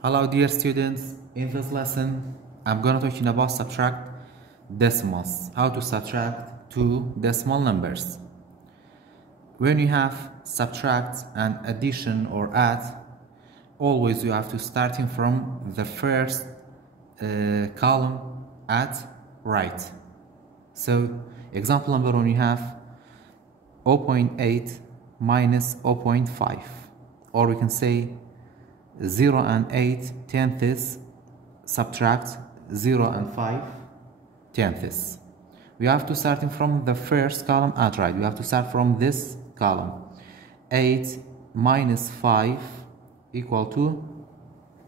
Hello dear students, in this lesson I'm going to talk about subtract decimals, how to subtract two decimal numbers. When you have subtract and addition or add, always you have to starting from the first column at right. So example number one, you have 0.8 minus 0.5, or we can say 0 and 8 tenths subtract 0 and 5 tenths. We have to start from the first column at right. We have to start from this column. 8 minus 5 equal to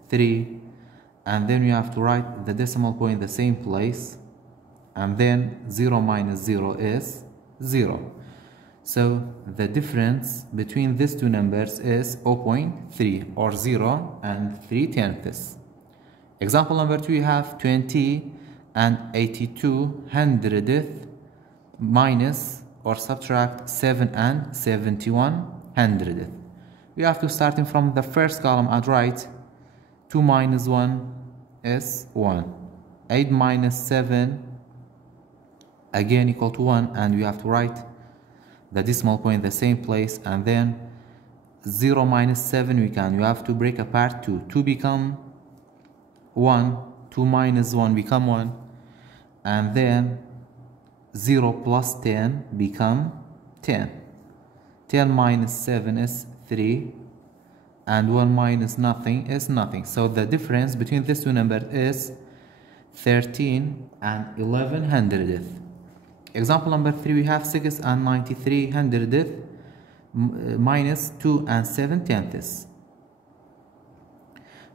3, and then we have to write the decimal point in the same place, and then 0 minus 0 is 0. So the difference between these two numbers is 0.3, or 0 and 3 tenths. Example number 2, you have 20 and 82 hundredth minus or subtract 7 and 71 hundredth. We have to start from the first column at right. 2 minus 1 is 1. 8 minus 7 again equal to 1, and we have to write the decimal point in the same place, and then 0 minus 7 you have to break apart 2. 2 become 1, 2 minus 1 become 1, and then 0 plus 10 become 10. 10 minus 7 is 3, and 1 minus nothing is nothing. So the difference between these two numbers is 13 and 11 hundredth. Example number 3, we have 6 and 93 hundredth minus 2 and 7 tenths.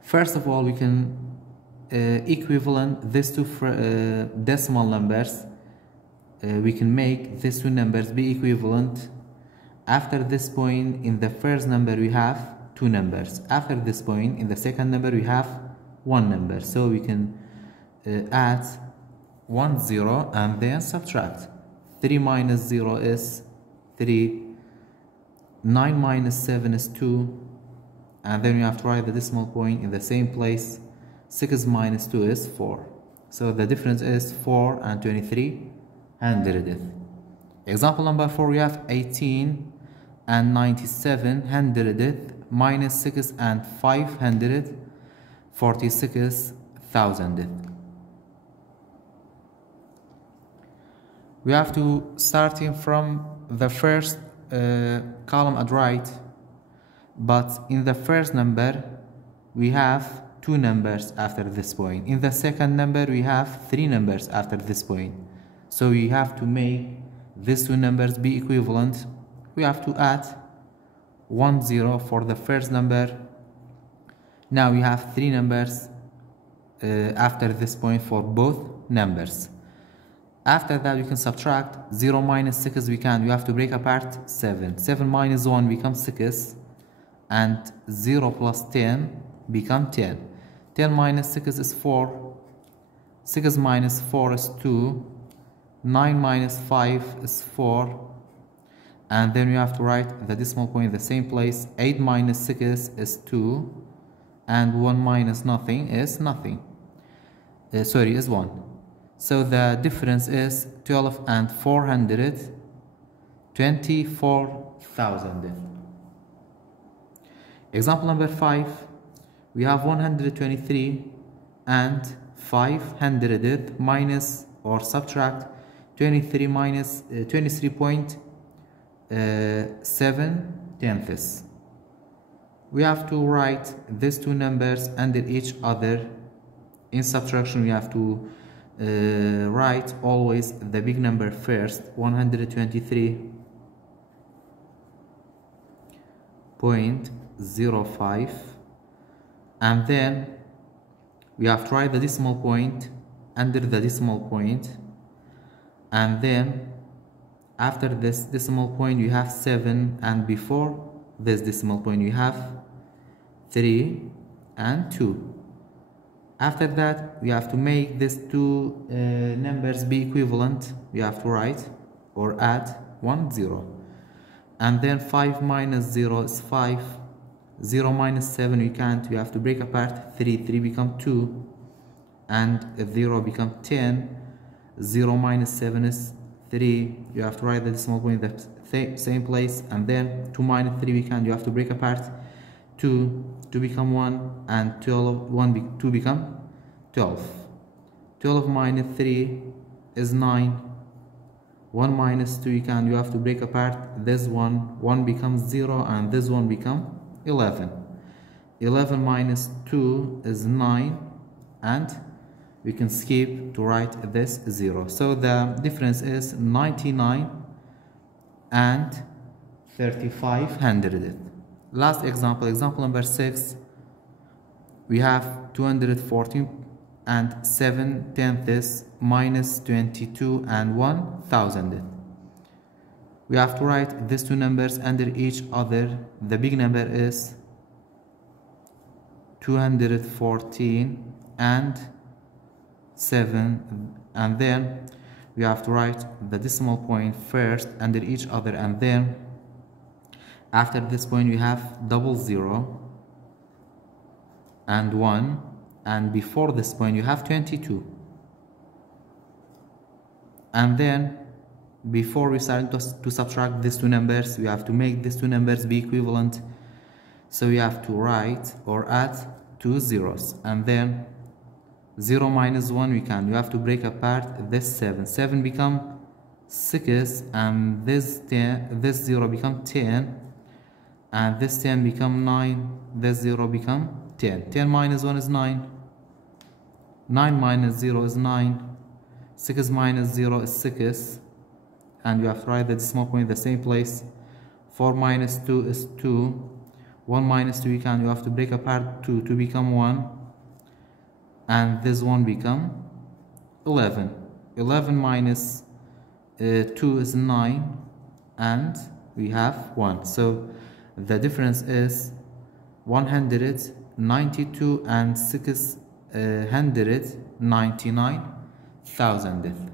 First of all, we can equivalent these two decimal numbers. We can make these two numbers be equivalent. After this point in the first number we have two numbers. After this point in the second number we have one number. So we can add 1 0 and then subtract. 3 minus 0 is 3. 9 minus 7 is 2, and then we have to write the decimal point in the same place. 6 minus 2 is 4. So the difference is 4 and 23 hundredth. Example number 4, we have 18 and 97 hundredth minus 6 and 5 hundredth 46 thousandth. We have to starting from the first column at right, but in the first number we have two numbers after this point. In the second number we have three numbers after this point. So we have to make these two numbers be equivalent. We have to add 1 0 for the first number. Now we have three numbers after this point for both numbers. After that we can subtract. 0 minus 6 we have to break apart 7. 7 minus 1 becomes 6, and 0 plus 10 become 10. 10 minus 6 is 4. 6 minus 4 is 2. 9 minus 5 is 4, and then we have to write the decimal point in the same place. 8 minus 6 is 2, and 1 minus nothing is nothing. Is 1. So the difference is 12 and 400, 24,000. Example number 5, we have 123 and 500th minus or subtract 23 minus 23.7 tenths. We have to write these two numbers under each other. In subtraction we have to write always the big number first. 123.05, and then we have to write the decimal point under the decimal point, and then after this decimal point you have 7, and before this decimal point you have 3 and 2. After that we have to make these two numbers be equivalent. We have to write or add 1 0, and then 5 minus 0 is 5. 0 minus 7 we can't, we have to break apart 3 become 2 and 0 become 10. 0 minus 7 is 3, you have to write the decimal point in the same place, and then 2 minus 3 we can, you have to break apart 2 become 1 and 2 become 12. 12 minus 3 is 9. 1 minus 2 you have to break apart this 1 becomes 0 and this 1 become 11. 11 minus 2 is 9 and we can skip to write this 0. So the difference is 99 and 3500th. Last example, example number 6. We have 214 and 7 tenths minus 22 and 1,000th. We have to write these two numbers under each other. The big number is 214 and 7, and then we have to write the decimal point first under each other, and then after this point we have 00 and 1, and before this point you have 22, and then before we start to subtract these two numbers, we have to make these two numbers be equivalent, so we have to write or add 2 zeros, and then 0 minus 1 you have to break apart this 7 become 6, and this 0 become 10, and this 10 become 9, this 0 become 10. 10 minus 1 is 9, 9 minus 0 is 9, 6 minus 0 is 6, and you have to write the decimal point in the same place. 4 minus 2 is 2, 1 minus 2 you have to break apart 2 become 1, and this 1 become 11. 11 minus 2 is 9, and we have 1. So the difference is 192 and 699,000th.